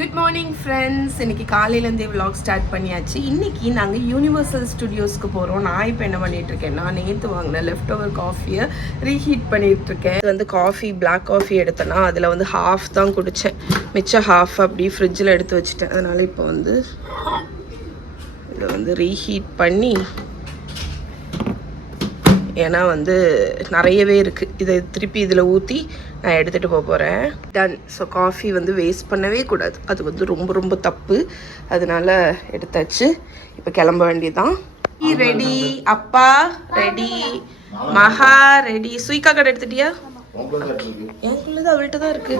Good morning friends. இன்றைக்கி காலையிலேருந்தே vlog start பண்ணியாச்சு. இன்றைக்கி நாங்கள் யூனிவர்சல் ஸ்டுடியோஸ்க்கு போகிறோம். நான் இப்போ என்ன பண்ணிகிட்ருக்கேன், நான் நேற்று வாங்கின லெஃப்ட் ஓவர் காஃபியை ரீஹீட் பண்ணிகிட்ருக்கேன். இது வந்து காஃபி பிளாக் காஃபி எடுத்தேன்னா அதில் வந்து ஹாஃப் தான் குடித்தேன், மிச்சம் ஹாஃப் அப்படி ஃப்ரிட்ஜில் எடுத்து வச்சுட்டேன். அதனால் இப்போ வந்து இதை வந்து ரீஹீட் பண்ணி, ஏன்னா வந்து நிறையவே இருக்குது, இதை திருப்பி இதில் ஊற்றி நான் எடுத்துகிட்டு போக போகிறேன். டன். ஸோ காஃபி வந்து வேஸ்ட் பண்ணவே கூடாது, அது வந்து ரொம்ப ரொம்ப தப்பு. அதனால் எடுத்தாச்சு. இப்போ கிளம்ப வேண்டியதான். ரெடி, அப்பா ரெடி, மகா ரெடி. சுயிக்கா கார்டு எடுத்துட்டியா? எனக்குள்ளது அவள்கிட்ட தான் இருக்கு.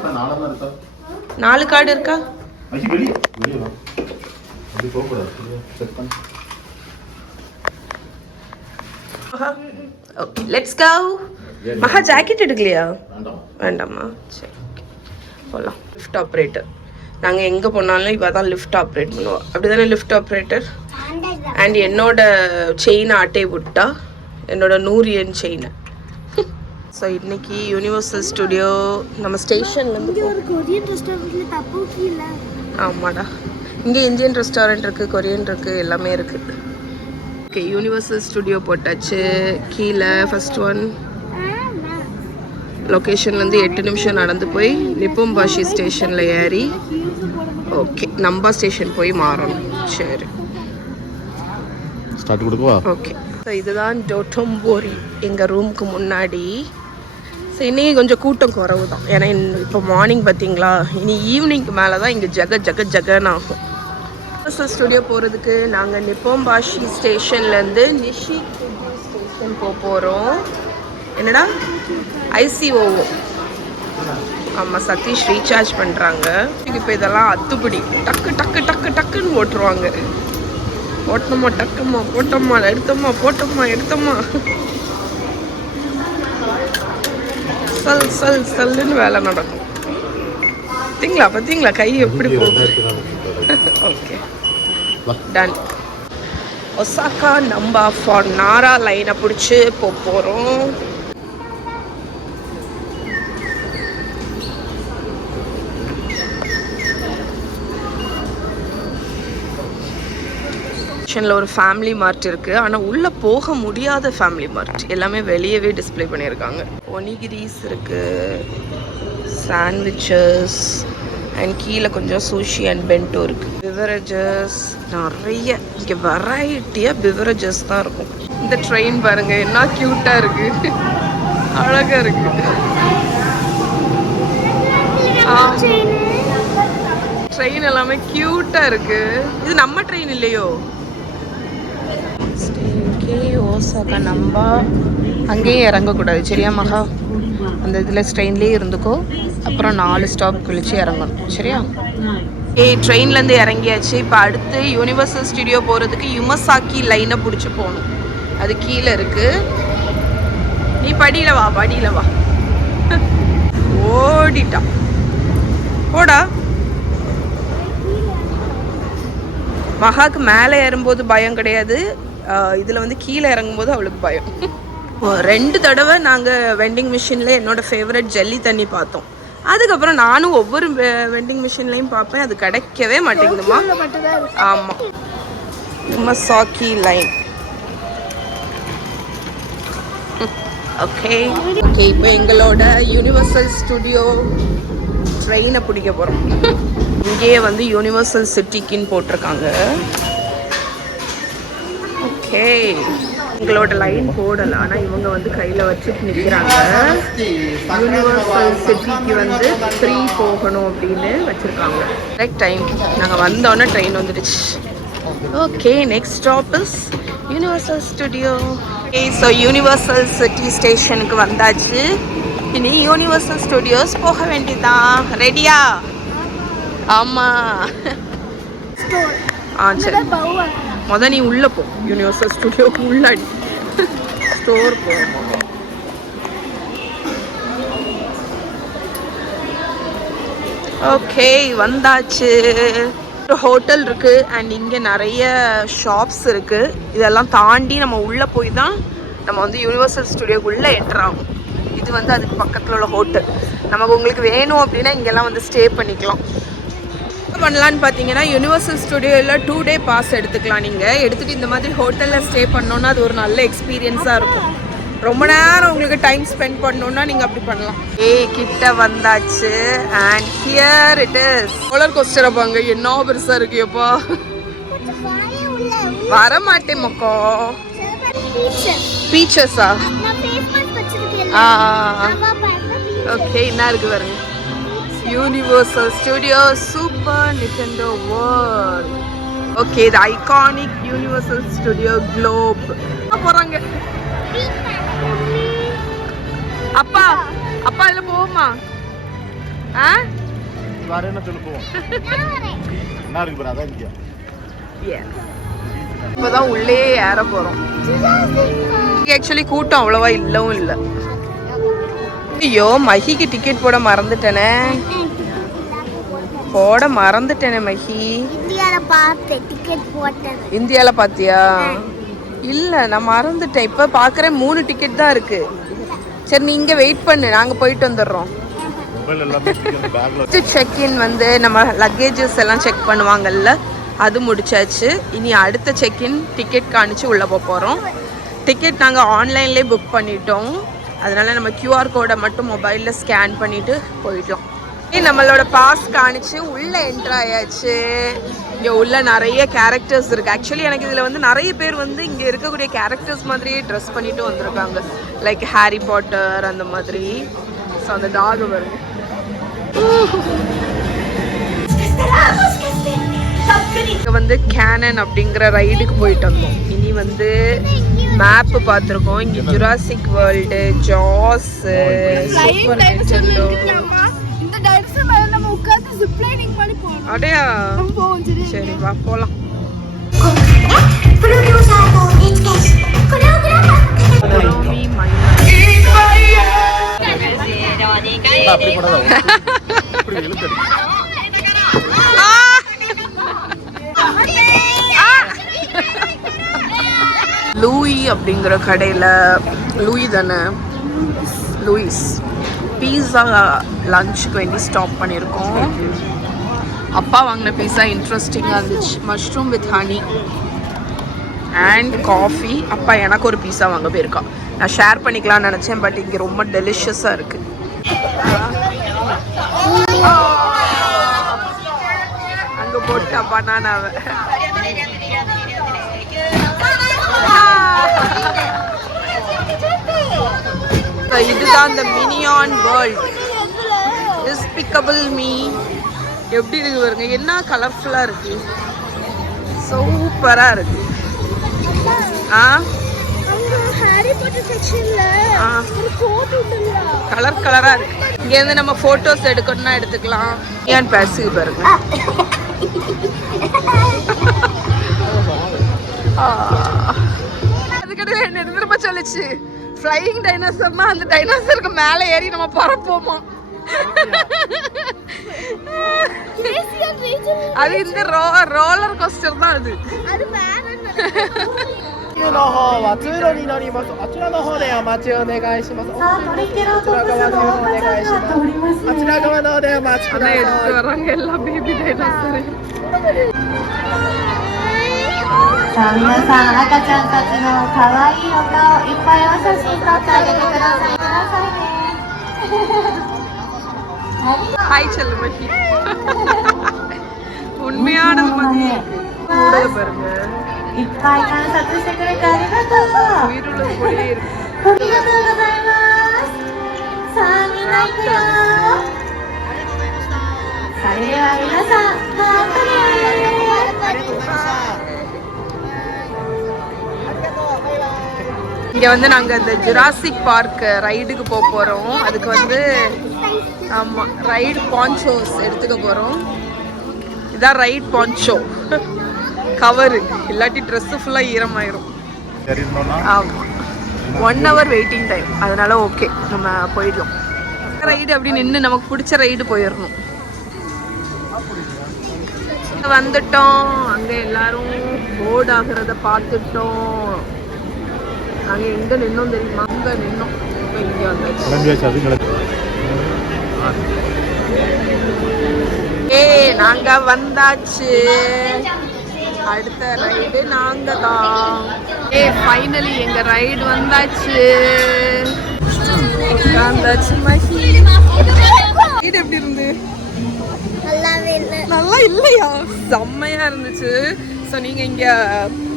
4 கார்டு இருக்கா? Okay, let's go. மகா ஜாக்கெட் எடுக்கலையா? வேண்டாமா? சரி, ஓகே, போகலாம். லிஃப்ட் ஆப்ரேட்டர், நாங்கள் எங்கே போனாலும் இவ தான் லிஃப்ட் ஆப்ரேட் பண்ணுவோம். அப்படி தானே லிஃப்ட் ஆப்ரேட்டர்? அண்ட் என்னோட செயினை அட்டை விட்டா, என்னோட 100 yen செயினை. ஸோ இன்னைக்கு யூனிவர்சல் ஸ்டுடியோ நம்ம ஸ்டேஷன்லேருந்து. ஆமாடா, இங்கே இந்தியன் ரெஸ்டாரண்ட் இருக்குது, கொரியன் இருக்குது, எல்லாமே இருக்குது. ஓகே, யூனிவர்சல் ஸ்டுடியோ போட்டாச்சு. கீழே ஃபர்ஸ்ட் ஒன் லொக்கேஷன்லேருந்து 8 நிமிஷம் நடந்து போய் நிப்பம்பாஷி ஸ்டேஷனில் ஏறி, ஓகே, நம்பா ஸ்டேஷன் போய் மாறணும். சரி, ஸ்டார்ட் கொடுக்கவா? ஓகே. ஸோ இதுதான் டோட்டோம்போரி, எங்கள் ரூமுக்கு முன்னாடி. ஸோ இன்றைக்கி கொஞ்சம் கூட்டம் குறவு தான், ஏன்னா இப்போ மார்னிங் பார்த்தீங்களா, இனி ஈவினிங்க்கு மேலே தான் இங்கே ஜகன்னு ஆகும். யூனிவர்சல் ஸ்டுடியோ போகிறதுக்கு நாங்கள் நிப்பம்பாஷி ஸ்டேஷன்லேருந்து நிஷி ஸ்டேஷன் போகிறோம். என்னடா ஐசிஓஓ. ஆமாம், சதீஷ் ரீசார்ஜ் பண்ணுறாங்க. இப்போ இதெல்லாம் அத்துப்படி டக்கு டக்கு டக்கு டக்குன்னு ஓட்டுருவாங்க. ஓட்டணுமா, டக்குமா, போட்டோமா, எடுத்தோமா, போட்டோமா, எடுத்தோமா, சல்லுன்னு வேலை நடக்கும். பார்த்தீங்களா கை எப்படி போகுது? Okay, done. Osaka Namba for Nara லைனை பிடிச்சி போகிறோம். ஒரு ஃபேமிலி மார்ட் இருக்குது, ஆனால் உள்ளே போக முடியாத ஃபேமிலி மார்ட். எல்லாமே வெளியவே டிஸ்பிளே பண்ணியிருக்காங்க. ஒனிகிரிஸ் இருக்குது, சாண்ட்விச்சஸ், அண்ட் கீழே கொஞ்சம் சூஷி அண்ட் பென்டோ இருக்குது. பிவரேஜஸ் நிறைய, இங்கே வெரைட்டியாக பிவரேஜஸ் தான் இருக்கும். இந்த ட்ரெயின் பாருங்க, என்ன க்யூட்டாக இருக்குது, அழகாக இருக்குது. ட்ரெயின் எல்லாமே க்யூட்டாக இருக்குது. இது நம்ம ட்ரெயின் இல்லையோ? ஓசாக்கா நம்பா. அங்கேயே இறங்கக்கூடாது, சரியா மகா? அந்த இதில் ட்ரெயின்லேயே இருந்துக்கோ, அப்புறம் 4 ஸ்டாப் கழிச்சு இறங்கணும், சரியா? ட்ரெயின்லேருந்து இறங்கியாச்சு. இப்போ அடுத்து யூனிவர்சல் ஸ்டுடியோ போகிறதுக்கு யுமசாக்கி லைனை பிடிச்சி போகணும். அது கீழே இருக்குது. நீ படியில் வா. ஓடிட்டா, போடா. மகாவுக்கு மேலே ஏறும்போது பயம் கிடையாது, இதில் வந்து கீழே இறங்கும்போது அவளுக்கு பயம். 2 தடவை நாங்கள் வெண்டிங் மிஷினில் என்னோடய ஃபேவரட் ஜெல்லி தண்ணி பார்த்தோம். அதுக்கப்புறம் நானும் ஒவ்வொரு வெண்டிங் மிஷின்லையும் பார்ப்பேன், அது கிடைக்கவே மாட்டேங்குதுமா. ஆமாம், யுமசாக்கி லைன். ஓகே, இப்போ எங்களோட யூனிவர்சல் ஸ்டுடியோ ட்ரெயினை பிடிக்க போகிறோம். இங்கேயே வந்து யூனிவர்சல் சிட்டிக்குன்னு போட்டிருக்காங்க. ஓகே, எங்களோட லைன் போடலை, ஆனால் இவங்க வந்து கையில் வச்சுட்டு நிற்கிறாங்க. யூனிவர்சல் சிட்டிக்கு வந்து 3 போகணும் அப்படின்னு வச்சுருக்காங்க. கரெக்ட் டைம், நாங்கள் வந்தோன்னே ட்ரெயின் வந்துடுச்சு. Okay, next stop is universal studio. Okay, so universal city ஸ்டேஷனுக்கு வந்தாச்சு. இனி யூனிவர்சல் ஸ்டுடியோஸ் போக வேண்டியதான். ரெடியா? ஆமாம். சரி, நீ உள்ளே போ, யூனிவர்சல் ஸ்டுடியோக்கு உள்ளாடி ஸ்டோர் போ. ஓகே, வந்தாச்சு. ஒரு ஹோட்டல் இருக்குது அண்ட் இங்கே நிறைய ஷாப்ஸ் இருக்குது. இதெல்லாம் தாண்டி நம்ம உள்ளே போய் தான் நம்ம வந்து யூனிவர்சல் ஸ்டுடியோக்குள்ளே என்டர் ஆகும். இது வந்து அதுக்கு பக்கத்தில் உள்ள ஹோட்டல். நமக்கு உங்களுக்கு வேணும் அப்படின்னா இங்கெல்லாம் வந்து ஸ்டே பண்ணிக்கலாம். பண்ணலான்னு பார்த்தீங்கன்னா யுனிவர்சல் ஸ்டுடியோவில் 2 டே பாஸ் எடுத்துக்கலாம். நீங்கள் எடுத்துகிட்டு இந்த மாதிரி ஹோட்டலில் ஸ்டே பண்ணோன்னா அது ஒரு நல்ல எக்ஸ்பீரியன்ஸாக இருக்கும். ரொம்ப நேரம் உங்களுக்கு டைம் ஸ்பெண்ட் பண்ணணுன்னா நீங்கள் அப்படி பண்ணலாம். கிட்ட வந்தாச்சு. And here it is roller coaster. அப்பாங்க என்ன பெருசாக இருக்கு. எப்பா வர மாட்டேன் மக்கோ. பீச்சஸா? ஓகே, என்ன இருக்கு பாருங்க. Universal Studio Super Nintendo World. Okay, the iconic Universal Studio globe போறாங்க. அப்பா அப்பா இதுல போவோமா? வரேன்னு சொல்லு போவோம். என்ன இருக்கு பாரு, அதான் இங்க. இப்பதான் உள்ளே ஏற போறோம். ஆக்சுவலி கூட்டம் அவ்வளவா இல்லவும் இல்லை. ஐயோ, மஹிக்கு டிக்கெட் போட மறந்துட்டேனே. மஹி. இந்தியால பாத்தியா? இல்ல, நான் மறந்துட்டேன். இப்ப பாக்குறேன் 3 டிக்கெட் தான் இருக்கு. சரி, நீ இங்க வெயிட் பண்ணு, நாங்க போயிட்டு வந்துடுறோம். செக்இன் வந்து நம்ம லக்கேஜஸ் எல்லாம் செக் பண்ணுவாங்கல்ல, அது முடிச்சாச்சு. இனி அடுத்த செக்இன் டிக்கெட் காணிச்சு உள்ள போறோம். டிக்கெட் நாங்கள் ஆன்லைன்லேயே புக் பண்ணிட்டோம். அதனால நம்ம QR கோடை மட்டும் மொபைலில் ஸ்கேன் பண்ணிட்டு போயிட்டோம். நம்மளோட பாஸ் காணிச்சு உள்ளே என்ட்ரு ஆயாச்சு. இங்கே உள்ள நிறைய கேரக்டர்ஸ் இருக்குது. ஆக்சுவலி எனக்கு இதில் வந்து நிறைய பேர் வந்து இங்கே இருக்கக்கூடிய கேரக்டர்ஸ் மாதிரியே ட்ரெஸ் பண்ணிட்டு வந்திருக்காங்க. லைக் ஹாரி பாட்டர் அந்த மாதிரி. ஸோ அந்த டாக் வரும். இங்கே வந்து கேனன் அப்படிங்கிற ரைடுக்கு போயிட்டு வந்தோம். இனி வந்து மேப்பு பார்த்துருக்கோம். இங்கே ஜுராசிக் வேர்ல்டு, ஜாஸ், சூப்பர் நிண்டெண்டோ. அடையா? சரி வா போலாம். லூயி அப்படிங்கிற கடையில், லூயி தானே, லூயிஸ் பீஸா லஞ்சுக்கு வேண்டி ஸ்டாப் பண்ணியிருக்கோம். அப்பா வாங்கின பீஸா இன்ட்ரெஸ்டிங்காக இருந்துச்சு. Mushroom with honey and coffee. அப்பா எனக்கு ஒரு பீஸா வாங்க போயிருக்கா. நான் ஷேர் பண்ணிக்கலாம்னு நினச்சேன், பட் இங்கே ரொம்ப டெலிஷியஸாக இருக்குது. அங்கே போட்டு அப்பா நான் இதுதான் இந்த மினியான் வேர்ல்ட். Despicable me. எப்படி இருக்கு பாருங்க, என்ன கலர்ஃபுல்லா இருக்கு. சூப்பரா இருக்கு. கலர் கலரா இருக்கு. இங்க இருந்து நம்ம போட்டோஸ் எடுக்கணும்னா எடுத்துக்கலாம். ஏன் பேசி பாருங்க. அதுக்கிட்ட என்ன திரும்ப சொல்லிச்சு, ஃப்ளையிங் டைனோசர்னா அந்த டைனோசருக்கு மேலே ஏறி நம்ம பறப்போமா. அது இந்த ரோலர் கோஸ்டர் தான். அது எடுத்து வராங்க எல்லா பேபி டைனோசர். さあ皆さん、赤ちゃんたちの可愛いお顔いっぱいお写真撮ってあげてくださいね。ஹாய் செல்லுமஹி. உண்மையானது மாதிரி பாருங்க. いっぱい観察してくれてありがとう。 உயிருள்ள போலே இருக்கு. ありがとうございます。さあみんな行くよ。それでは皆さん、またね。இங்கே வந்து நாங்கள் இந்த ஜுராசிக் பார்க் ரைடுக்கு போக போகிறோம். அதுக்கு வந்து ஆமாம் ரைடு பான்ச்சோஸ் எடுத்துக்க போகிறோம். இதான் ரைட் பான்ச்சோ கவரு, இல்லாட்டி ட்ரெஸ்ஸு ஃபுல்லாக ஈரமாயிரும். ஆமாம், 1 hour வெயிட்டிங் டைம். அதனால ஓகே, நம்ம போயிடலாம். ரைடு அப்படி நின்று நமக்கு பிடிச்ச ரைடு போயிடணும். வந்துட்டோம். அங்கே எல்லாரும் போர்ட் ஆகிறத பார்த்துட்டோம். நாங்கள் எங்கே நின்னோம் தெரியுமா? அங்கே நின்னோம். இப்போ இங்கே வந்தாச்சு. நாங்க வந்தாச்சு. அடுத்த ரைடு நாங்க தான். ஃபைனலி எங்க ரைடு வந்தாச்சு. உட்காந்தாச்சு மஹி. இது எப்படி இருந்து? நல்லா இல்லையா? செம்மையா இருந்துச்சு. ஸோ நீங்க இங்க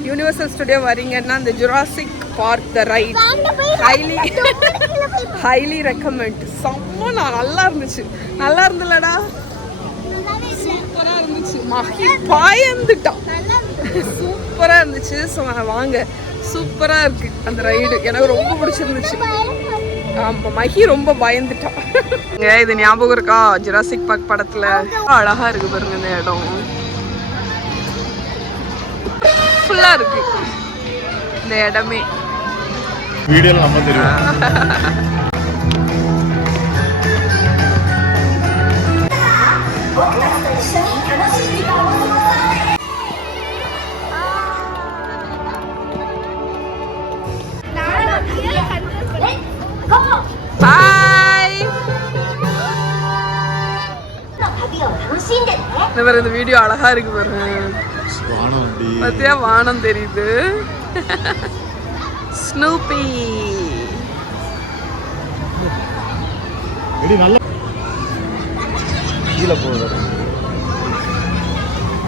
யூனிவர்சல் ஸ்டுடியோ வரீங்கன்னா அந்த Jurassic park the right highly recommend. செம்ம நல்லா இருந்துச்சு. நல்லா இருந்துலடா? சூப்பரா இருந்துச்சு. மஹி பயந்துட்டான். சூப்பரா இருந்துச்சு. ஸோ வாங்க, சூப்பரா இருக்கு அந்த ரைடு. எனக்கு ரொம்ப பிடிச்சிருந்துச்சு. ஆமா, மஹி ரொம்ப பயந்துட்டான். இது ஞாபகம் இருக்கா ஜுராசிக் பார்க் படத்துல? அழகா இருக்கு பாருங்க இந்த இடம். ஃபுல்லா இருக்கு இந்த இடமே. வீடியோல நம்ம தெரியும். இந்த வீடியோ அழகா இருக்கு பாருங்க. பத்தியா வானம் தெரியுது. ஸ்னூபி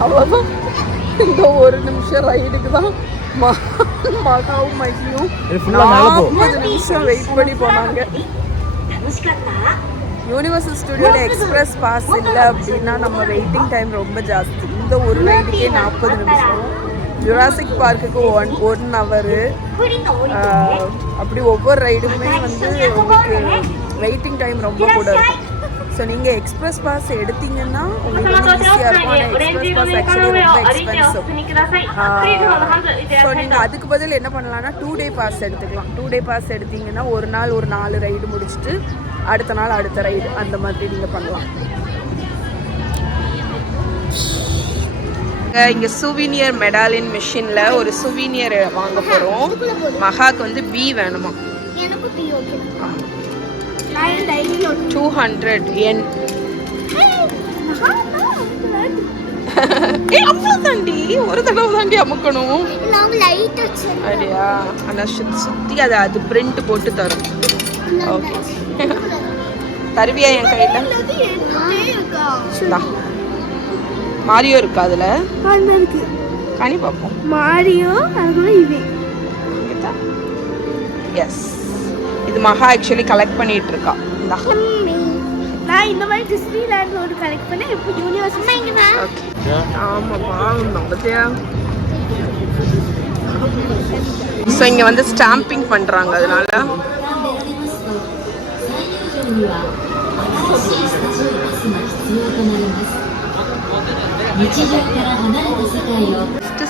அவ்வளவுதான். இந்த ஒரு நிமிஷம் ரைடுக்கு தான் மகாவும் மகியும் 40 நிமிஷம் வெயிட் பண்ணி போனாங்க. யூனிவர்சல் ஸ்டுடியோவில் எக்ஸ்பிரஸ் பாஸ் இல்லை அப்படின்னா நம்ம வெயிட்டிங் டைம் ரொம்ப ஜாஸ்தி. இந்த ஒரு ரைடுக்கே 40 நிமிஷம். ஜுராசிக் பார்க்குக்கு 1 hour. அப்படி ஒவ்வொரு ரைடுக்குமே வந்து உங்களுக்கு வெயிட்டிங் டைம் ரொம்ப கூட இருக்கும். ஸோ நீங்கள் எக்ஸ்பிரஸ் பாஸ் எடுத்தீங்கன்னா உங்களுக்கு வந்து ஈஸியாக இருக்கும். ஆனால் எக்ஸ்பிரஸ் பாஸ் ஆக்சுவலி ரொம்ப எக்ஸ்பென்சிவ். ஸோ நீங்கள் அதுக்கு பதில் என்ன பண்ணலாம்னா 2 day பாஸ் எடுத்துக்கலாம். 2 day பாஸ் எடுத்தீங்கன்னா ஒரு நாள் ஒரு 4 ரைடு முடிச்சுட்டு அடுத்த நாள் அடுத்த ரைடு அந்த மாதிரி நீங்கள் பண்ணலாம். இங்கே சுவீனியர் மெடாலின் மிஷினில் ஒரு சுவீனியர் வாங்க போகிறோம். மகாக்கு வந்து பி வேணுமா? 200 yen. அவ்வளோ தாண்டி ஒரு தடவை தாண்டி அமுக்கணும். அப்படியா? ஆனால் சுற்றி அது பிரிண்ட் போட்டு தரும். ஓகே, தருவியா என் கையில்? மாரியோ இருக்கா அதில்? கனி பார்ப்போம். மாரியோ எஸ். இது மகா ஆக்சுவலி கலெக்ட் பண்ணிட்டு இருக்கா. நான் இந்த மாதிரி டிஸ்னிலாண்ட்ல ஒரு கலெக்ட் பண்ணேன். இப்போ யூனிவர்சிட்டி இங்கனா. ஆமா பாவம் பத்தியா. சோ இங்க வந்து ஸ்டாம்பிங் பண்றாங்க. அதனால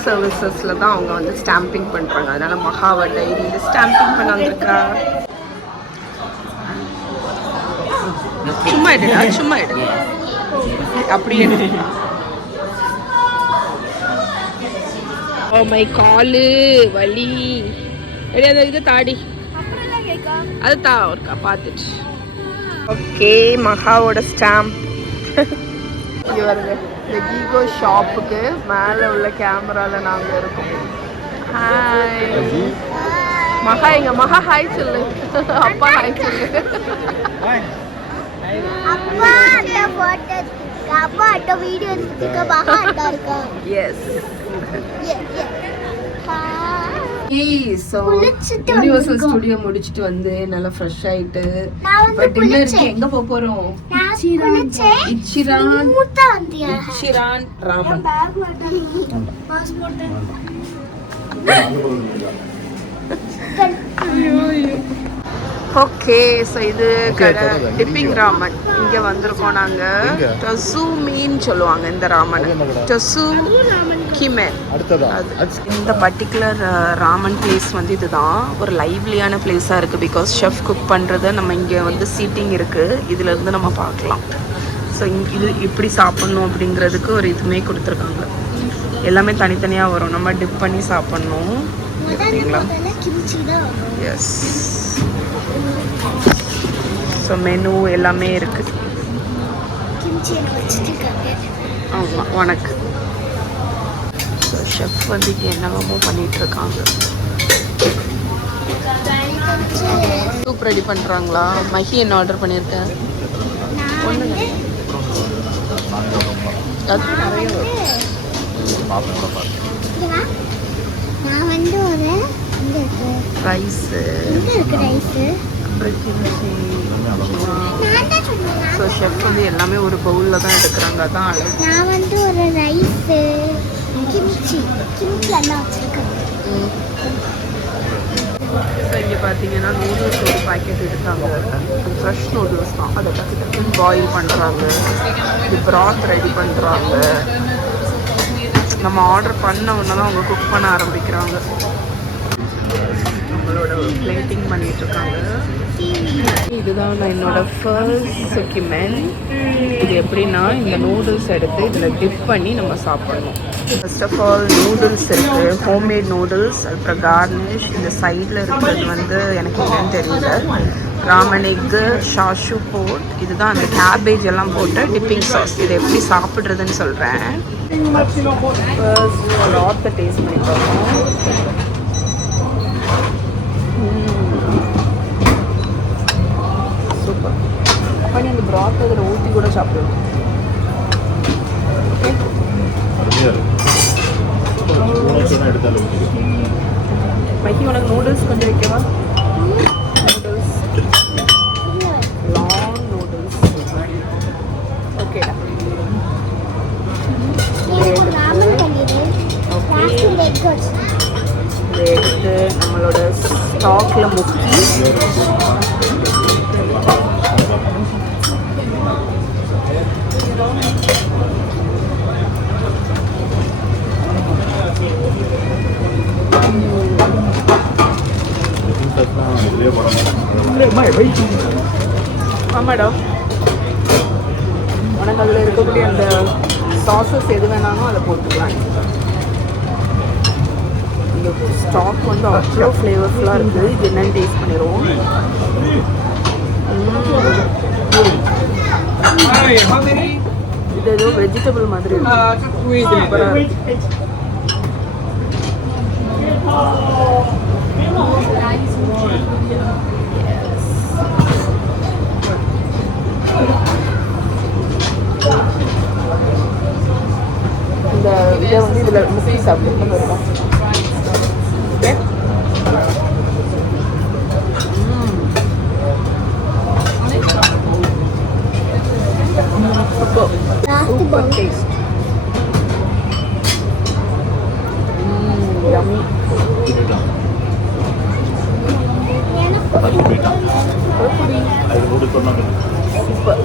சர்வீசஸ்ல தான் அவங்க வந்து ஸ்டாம்பிங் பண்றாங்க. அதனால மகாவ டைரியில ஸ்டாம்பிங் பண்ண வந்திருக்கா. சும்மா எடுடா, சும்மா எடு. அப்படி எடு. ஓ மை காலு வலி. எடு இது தாடி. அது தா ஒருக்கா பார்த்துட்டு. ஓகே, மகாவோட ஸ்டாம்ப். இங்கே வருங்க, இந்த கீகோ ஷாப்புக்கு மேலே உள்ள கேமராவில் நாங்கள் இருக்கோம். ஹாய் மகா. எங்க மகா ஹாய் சொல்லு. அப்பா ஹாய் சொல்லு. யூனிவர்சல் ஸ்டுடியோ முடிச்சிட்டு வந்து நல்லா ஃப்ரெஷ் ஆயிட்டு டின்னருக்கு எங்க போறோம்? இச்சிரான் ராமன். ஓகே, ஸோ இது கடை டிப்பிங் ராமன். இங்கே வந்திருக்கோம் நாங்கள். டொசு மீன் சொல்லுவாங்க இந்த ராமன். டொசு கிமே. இந்த பர்டிகுலர் ராமன் பிளேஸ் வந்து இதுதான் ஒரு லைவ்லியான பிளேஸாக இருக்குது. பிகாஸ் ஷெஃப் குக் பண்ணுறத நம்ம இங்கே வந்து சீட்டிங் இருக்குது, இதுலேருந்து நம்ம பார்க்கலாம். ஸோ இது இப்படி சாப்பிட்ணும் அப்படிங்கிறதுக்கு ஒரு இதுவுமே கொடுத்துருக்காங்க. எல்லாமே தனித்தனியாக வரும், நம்ம டிப் பண்ணி சாப்பிட்ணும். ஓகேங்களா? எஸ். ஸோ மெனு எல்லாமே இருக்குது. ஆமாம் உனக்கு. ஸோ ஷெஃப் வந்துட்டு என்னவோ பண்ணிட்டு இருக்காங்க. சூப் ரெடி பண்ணுறாங்களா? மஹி என்ன ஆர்டர் பண்ணியிருக்கேன்? ஒன்று அது நிறைய வரும். நான் வந்து ஒரு ரைஸு அப்புறம் கிம்ச்சி. ஸோ ஷெஃப் வந்து எல்லாமே ஒரு பவுலில் தான் எடுக்கிறாங்க. அதான் அழகு. நான் வந்து ஒரு ரைஸு கிம்ச்சி எல்லாம் வச்சுருக்கேன். ஸோ இங்கே பார்த்தீங்கன்னா நூடுல்ஸ் ஒரு பாக்கெட் எடுத்தாங்க. ஃப்ரெஷ் நூடுல்ஸ் தான். அதை டக்கு டக்குன்னு பாயில் பண்ணுறாங்க. இது ப்ராத் ரெடி பண்ணுறாங்க. நம்ம ஆர்டர் பண்ண உடனே தான் அவங்க குக் பண்ண ஆரம்பிக்கிறாங்க. நம்மளோட பிளேட்டிங் பண்ணிகிட்ருக்காங்க. இதுதான் நான் என்னோட ஃபர்ஸ்ட் செக்கிமென். இது எப்படின்னா இந்த நூடுல்ஸ் எடுத்து இதில் டிப் பண்ணி நம்ம சாப்பிடணும். ஃபர்ஸ்ட் ஆஃப் ஆல் நூடுல்ஸ் இருக்குது, ஹோம்மேட் நூடுல்ஸ். அப்புறம் கார்னிஷ். இந்த சைடில் இருக்கிறது வந்து எனக்கு என்னன்னு தெரியல. ராமன் எக்கு, ஷாஷு போட். இதுதான் அந்த கேபேஜ் எல்லாம் போட்டு டிப்பிங் சாஸ். இது எப்படி சாப்பிட்றதுன்னு சொல்கிறேன். ஃபர்ஸ்ட் ப்ராத்தை டேஸ்ட் பண்ணி பார்ப்போம். சூப்பர். அப்போ நீ அந்த ப்ராத் அதில் ஊற்றி கூட சாப்பிடணும். மஹி உனக்கு நூடுல்ஸ் கொஞ்சம் வைக்கவா? Noodles, long noodles. ஓகேடா. இதை எடுத்து நம்மளோட ஸ்டாக்கில் முக்கி ஆமாடா. உனக்கு அதில் இருக்கக்கூடிய அந்த சாஸஸ் எது வேணாலும் அதை போட்டுக்கலாம். இந்த ஸ்டாக் வந்து அவ்வளோ ஃப்ளேவர்ஃபுல்லாக இருக்குது. இது என்னன்னு டேஸ்ட் பண்ணிடுவோம். இது ஏதோ வெஜிடபிள் மாதிரி இருக்கு. சூப்பராக இருக்கு. இந்த இதை வந்து இதில் முக்கி சாப்பிட்டு இருக்கும். Okay. Super taste. Yummy. Super.